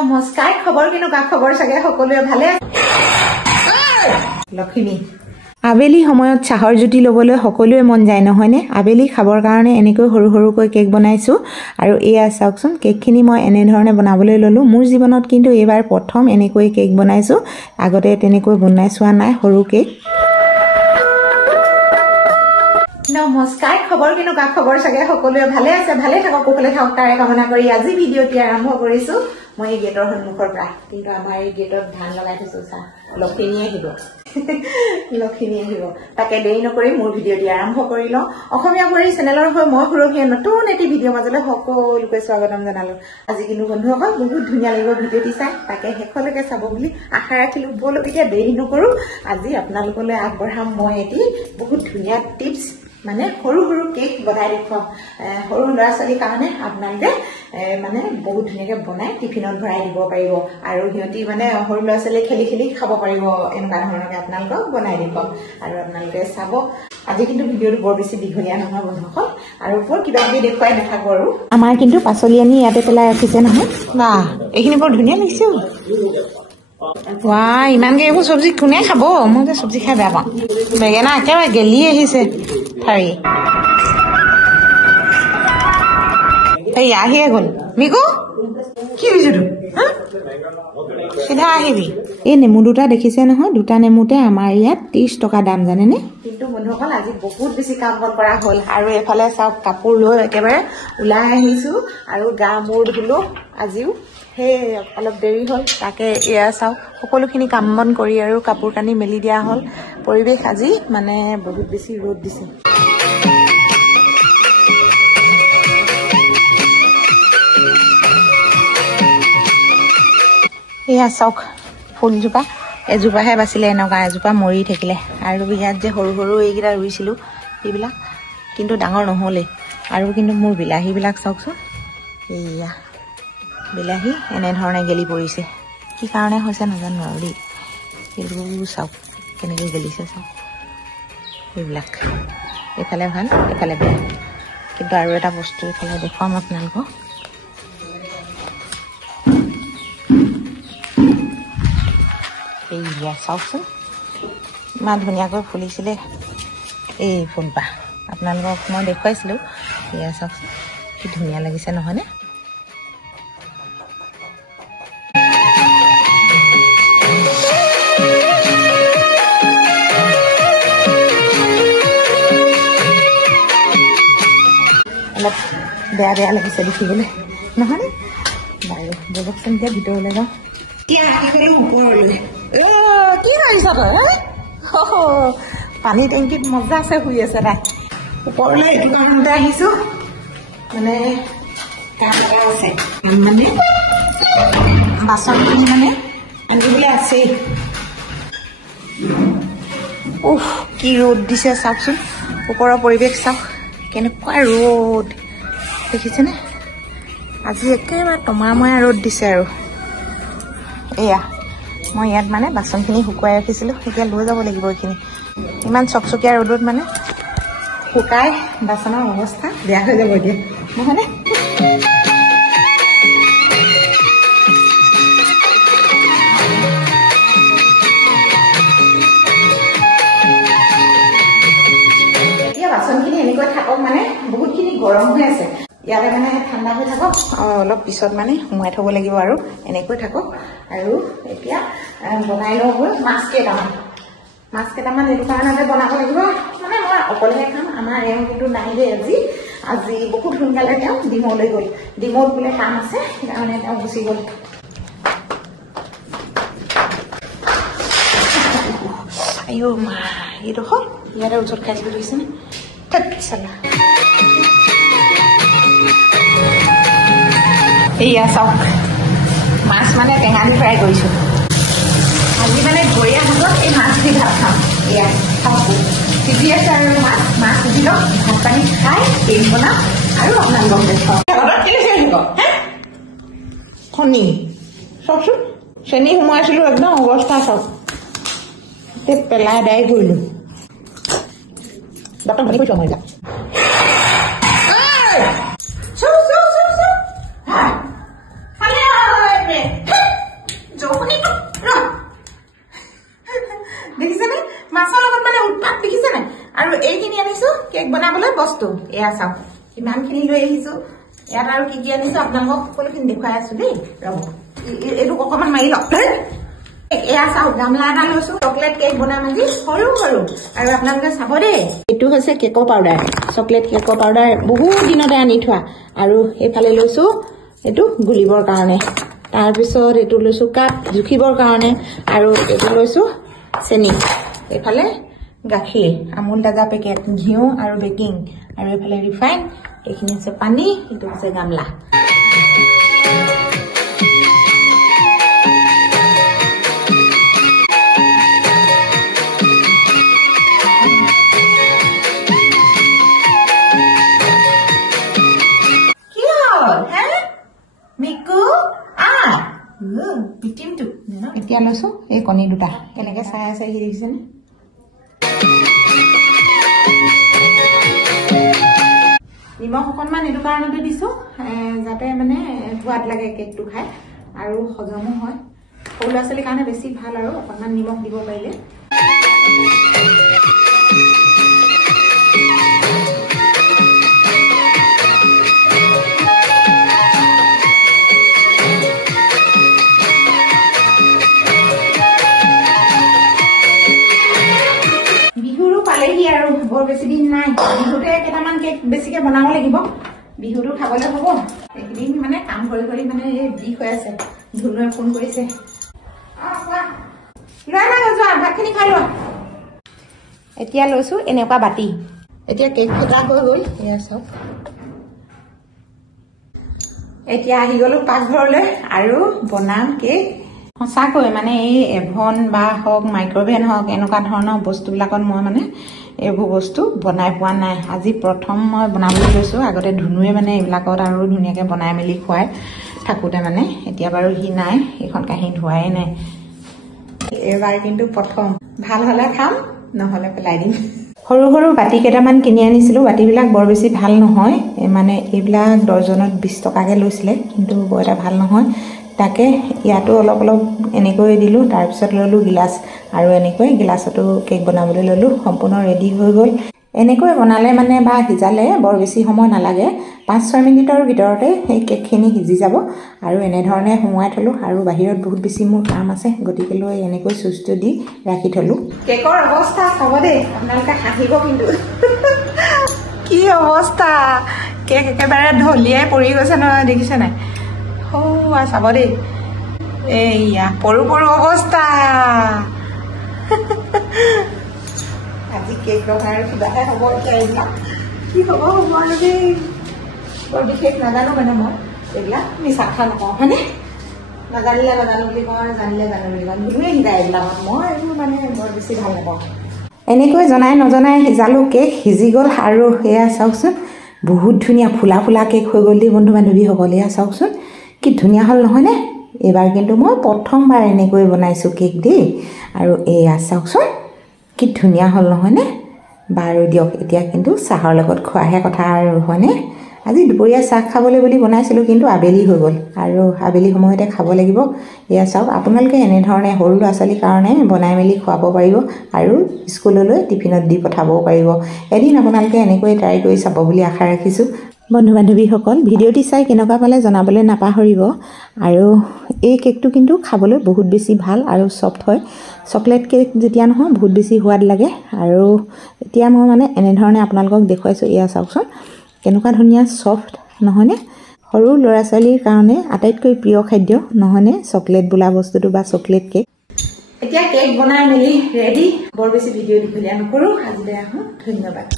নমস্কাৰ খবৰ কেনেকুৱা খবৰ চাগে সকলোৱে ভালে লক্ষ্মী আবেলি সময়ত চাহৰ জুতি লবলৈ সকলোৱে মন যায় নহয়নে আবেলি খাবৰ কাৰণে এনেকৈ সৰু সৰুকৈ কেক বনাইছো আৰু এয়া চাওকচোন কেকখিনি মই এনে ধৰণে বনাবলৈ ললো মোৰ জীৱনত কিন্তু এবাৰ প্ৰথম এনেকৈ কেক বনাইছো আগতে তেনেকৈ বনাইছোৱা নাই সৰু কেক নমস্কাৰ খবৰ কেনেকুৱা খবৰ চাগে সকলোৱে ভালে আছে ভালে থাকক কোকলে থাকক তাৰে কামনা কৰি আজি ভিডিঅ'টি আৰম্ভ কৰিছো মই গেটৰ সন্মুখৰ পৰা কিন্তু আমাৰ এই গেটত ধান লগাই থৈছো চা লক্ষ্মী আহিব তাকে দেৰি নকৰি মোৰ ভিডিঅ'টি আৰম্ভ কৰি লওঁ অসমীয়া পৰি চেনেলৰ হৈ মই সুৰক্ষিত নতুন এটি ভিডিঅ' মাজলৈ সকলোকে স্বাগতম জনালো আজি কিন্তু বন্ধুসকল বহুত ধুনীয়া লাগিব ভিডিঅ'টি চাই তাকে শেষলৈকে চাব বুলি আশা ৰাখিলো বলক এতিয়া দেৰি নকৰো আজি আপোনালোকলৈ আগবঢ়াম মই এটি বহুত ধুনীয়া টিপছ মানে সৰু সৰু কেক বনাই দেখুৱাম সৰু ল'ৰা ছোৱালীৰ কাৰণে আপোনালোকে মানে বহুত ধুনীয়াকৈ বনাই টিফিনত ভৰাই দিব পাৰিব আৰু সিহঁতি মানে সৰু ল'ৰা ছোৱালী খেলি খেলি খাব পাৰিব এনেকুৱা ধৰণৰকৈ আপোনালোকক বনাই দেখুৱাম আৰু আপোনালোকে চাব আজি কিন্তু ভিডিঅ'টো বৰ বেছি দীঘলীয়া নহয় বন্ধুসকল আৰু বৰ কিবা কিবি দেখুৱাই নাথাকো আৰু আমাৰ কিন্তু পাচলি আনি ইয়াতে পেলাই ৰাখিছে নহয় বা এইখিনি বৰ ধুনীয়া লাগিছে वाह इमान के एबो सब्जी कोने खाबो মই যে सब्जी খাই বেয়া পাওঁ বেগেনা একেবাৰে গেলি আহিছে ঠাৰি এই আহিয়ে গ'ল মিকু কি হৈছে তো সিধা আহিবি এই নেমু দুটা দেখিছে নহয় দুটা নেমুতে আমাৰ ইয়াত 30 টকা দাম জানেনে কিন্তু বন্ধুসকল আজি বহুত বেছি কাম বন কৰা হ'ল আৰু এফালে চাওক কাপোৰ লৈ একেবাৰে ওলাই আহিছো আৰু গা মূৰ ধুলো আজিও হে অলপ দেৰি হ'ল তাকে এয়া চাওক সকলোখিনি কাম বন কৰি আৰু কাপোৰ কানি মেলি দিয়া হ'ল পৰিবেশ আজি মানে বহুত বেছি ৰ'দ দিছে এয়া চাওক ফুলজোপা এজোপাহে বাছিলে এনেকুৱা এজোপা মৰি থাকিলে আৰু ইয়াত যে সৰু সৰু এইকেইটা ৰুইছিলোঁ এইবিলাক কিন্তু ডাঙৰ নহ'লে আৰু কিন্তু মোৰ বিলাহীবিলাক চাওকচোন এয়া বিলাহী এনেধৰণে গেলি পৰিছে কি কাৰণে হৈছে নাজানো আৰু দেই এইবোৰ চাওক কেনেকৈ গেলিছে চাওক এইবিলাক এইফালে ভাল এইফালে বেয়া কিন্তু আৰু এটা বস্তু এইফালে দেখুৱাম আপোনালোকক এইয়া চাওকচোন ইমান ধুনীয়াকৈ ফুলিছিলে এই ফুলপাহ আপোনালোকক মই দেখুৱাইছিলোঁ এয়া চাওকচোন কি ধুনীয়া লাগিছে নহয়নে অলপ বেয়া বেয়া লাগিছে দেখিবলৈ নহয়নে বাৰু বলকচোন এতিয়া ভিতৰলৈ যাওঁ কি কৰিছ তই পানী টেংকিত মজা আছে শুই আছে তাই ওপৰলৈ এইটো কাৰণতে আহিছো মানে কাম এটা আছে মানে বাচনখিনি মানে আনিবলৈ আছেই উফ কি ৰ'দ দিছে চাওকচোন ওপৰৰ পৰিৱেশ চাওক কেনেকুৱা ৰ'দ দেখিছেনে আজি একেবাৰে টমাময়া ৰ'দ দিছে আৰু এয়া মই ইয়াত মানে বাচনখিনি শুকুৱাই ৰাখিছিলোঁ এতিয়া লৈ যাব লাগিব এইখিনি ইমান চকচকীয়া ৰ'দত মানে শুকাই বাচনৰ অৱস্থা বেয়া হৈ যাব এতিয়া নহয়নে এতিয়া বাচনখিনি এনেকৈ থাকক মানে বহুতখিনি গৰম হৈ আছে ইয়াতে মানে ঠাণ্ডা হৈ থাকক অলপ পিছত মানে সোমাই থ'ব লাগিব আৰু এনেকৈ থাকক আৰু এতিয়া বনাই লওঁ মাছ কেইটামান এইটো কাৰণতে বনাব লাগিব মানে মই অকলেহে খাম আমাৰ এওঁ কিন্তু নাই দেই আজি বহুত সোনকালে তেওঁ ডিমলৈ গ'ল ডিমত বোলে কাম আছে সেইকাৰণে তেওঁ গুচি গ'ল আইঅ মা এইডোখৰ ইয়াতে ওচৰত খাই দিব ধৰিছেনে চালা এয়া চাওক মাছ মানে টেঙা দি ফ্ৰাই কৰিছোঁ আজি মানে গৰীয়া হাতত এই মাছ দি ভাত খাম এয়া খাওক সিজি আছে আৰু মাছ সিজি লওক ভাত পানী খাই কেক বনাম আৰু আপোনালোকক দেখুৱাম শনি চাওকচোন চেনি সোমোৱাইছিলোঁ একদম অৱস্থা চাওক এতিয়া পেলাই দাই কৰিলোঁ ডক্টৰ ভানি কৈছোঁ মই যাম Hey! বস্তু এয়া চাওক ইমানখিনি লৈ আহিছো ইয়াত আৰু কি কি আনিছো আপোনালোকক সকলোখিনি দেখুৱাই আছো দেই ৰ'ব এইটো অকণমান মাৰি লওক এয়া চাওক গামলা এটা লৈছো চকলেট কেক বনাই মাজি সৰু সৰু আৰু আপোনালোকে চাব দেই এইটো হৈছে কেকৰ পাউডাৰ চকলেট কেকৰ পাউডাৰ বহুত দিনতে আনি থোৱা আৰু এইফালে লৈছো এইটো গুলিবৰ কাৰণে তাৰপিছত এইটো লৈছো কাপ জুখিবৰ কাৰণে আৰু এইটো লৈছো চেনি এইফালে গাখীৰ আমুল তাজা পেকেট ঘিউ আৰু বেকিং আৰু এইফালে ৰিফাইন এইখিনি হৈছে পানী এইটো হৈছে গামলা এতিয়া লৈছো এই কণী দুটা কেনেকে চাই আছে সি দেখিছেনে নিমখ অকণমান এইটো কাৰণতে দিছো যাতে মানে সোৱাদ লাগে কেকটো খাই আৰু হজমো হয় সৰু ল'ৰা ছোৱালীৰ কাৰণে বেছি ভাল আৰু অকণমান নিমখ দিব পাৰিলে বৰ বেছি দিন নাই বিহুতে কেইটামান কেক বেছিকে বনাব লাগিব বিহুটো খাবলৈ হ'ব এইদিন মানে কাম কৰি কৰি মানে এই বিষ হৈ আছে ধুনুৱে ফোন কৰিছে ভাতখিনি খাই লোৱা এতিয়া লৈছো এনেকুৱা বাতি এতিয়া কেক ফেটা হৈ গ'ল এয়া চাওক এতিয়া আহি গ'লো পাকঘৰলৈ আৰু বনাম কেক সঁচাকৈ মানে এই এভন বা হওক মাইক্ৰ'ভেন হওক এনেকুৱা ধৰণৰ বস্তুবিলাকত মই মানে এইবোৰ বস্তু বনাই পোৱা নাই আজি প্ৰথম মই বনাবলৈ লৈছোঁ আগতে ধুনুৱে মানে এইবিলাকত আৰু ধুনীয়াকৈ বনাই মেলি খুৱাই থাকোঁতে মানে এতিয়া বাৰু সি নাই এইখন কাঁহী ধোৱাই নাই এইবাৰ কিন্তু প্ৰথম ভাল হ'লে খাম নহ'লে পেলাই দিম সৰু সৰু বাতি কেইটামান কিনি আনিছিলোঁ বাতিবিলাক বৰ বেছি ভাল নহয় মানে এইবিলাক ডজনত 20 টকাকৈ লৈছিলে কিন্তু বৰ এটা ভাল নহয় তাকে ইয়াতো অলপ অলপ এনেকৈ দিলোঁ তাৰপিছত ল'লোঁ গিলাচ আৰু এনেকৈ গিলাচতো কেক বনাবলৈ ল'লোঁ সম্পূৰ্ণ ৰেডি হৈ গ'ল এনেকৈ বনালে মানে বা সিজালে বৰ বেছি সময় নালাগে 5-6 মিনিটৰ ভিতৰতে এই কেকখিনি সিজি যাব আৰু এনেধৰণে সোমোৱাই থলোঁ আৰু বাহিৰত বহুত বেছি মোৰ কাম আছে গতিকে লৈ এনেকৈ চুইচটো দি ৰাখি থলোঁ কেকৰ অৱস্থা চাব দেই আপোনালোকে হাঁহিব কিন্তু কি অৱস্থা কেক একেবাৰে ঢলিয়াই পৰি গৈছে নহয় দেখিছে নাই চাব দেই এইয়া পৰু পৰু অৱস্থা আজি কেক বনাই আৰু কিবাহে হ'ব এতিয়া এইবিলাক কি হ'ব আৰু দেই বৰ বিশেষ নাজানো মানে মই এইবিলাক মিছা কথা নকওঁ হয়নে নাজানিলে নাজানো বুলি কওঁ আৰু জানিলে জানো বুলি কওঁ ধুনুৱে শিকায় এইবিলাকত মই এইবোৰ মানে বৰ বেছি ভাল নাপাওঁ এনেকৈ জনাই নজনাই সিজালোঁ কেক সিজি গ'ল আৰু এয়া চাওকচোন বহুত ধুনীয়া ফুলা ফুলা কেক হৈ গ'ল দেই বন্ধু বান্ধৱীসকল এয়া চাওকচোন কি ধুনীয়া হ'ল নহয়নে এইবাৰ কিন্তু মই প্ৰথমবাৰ এনেকৈ বনাইছোঁ কেক দেই আৰু এয়া চাওকচোন কি ধুনীয়া হ'ল নহয়নে বাৰু দিয়ক এতিয়া কিন্তু চাহৰ লগত খোৱাহে কথা আৰু হয়নে আজি দুপৰীয়া চাহ খাবলৈ বুলি বনাইছিলোঁ কিন্তু আবেলি হৈ গ'ল আৰু আবেলি সময়তে খাব লাগিব এয়া চাওক আপোনালোকে এনেধৰণে সৰু ল'ৰা ছোৱালীৰ কাৰণে বনাই মেলি খুৱাব পাৰিব আৰু স্কুললৈ টিফিনত দি পঠাবও পাৰিব এদিন আপোনালোকে এনেকৈ ট্ৰাই কৰি চাব বুলি আশা ৰাখিছোঁ বন্ধু বান্ধৱীসকল ভিডিঅ'টি চাই কেনেকুৱা পালে জনাবলৈ নাপাহৰিব আৰু এই কেকটো কিন্তু খাবলৈ বহুত বেছি ভাল আৰু ছফ্ট হয় চকলেট কেক যেতিয়া নহয় বহুত বেছি সোৱাদ লাগে আৰু এতিয়া মই মানে এনেধৰণে আপোনালোকক দেখুৱাইছোঁ এয়া চাওকচোন কেনেকুৱা ধুনীয়া ছফ্ট নহয়নে সৰু ল'ৰা ছোৱালীৰ কাৰণে আটাইতকৈ প্ৰিয় খাদ্য নহয়নে চকলেট বোলা বস্তুটো বা চকলেট কেক এতিয়া কেক বনাই মেলি ৰেডি বৰ বেছি ভিডিঅ' দীঘলীয়া নকৰোঁ আজিলৈ আহোঁ ধন্যবাদ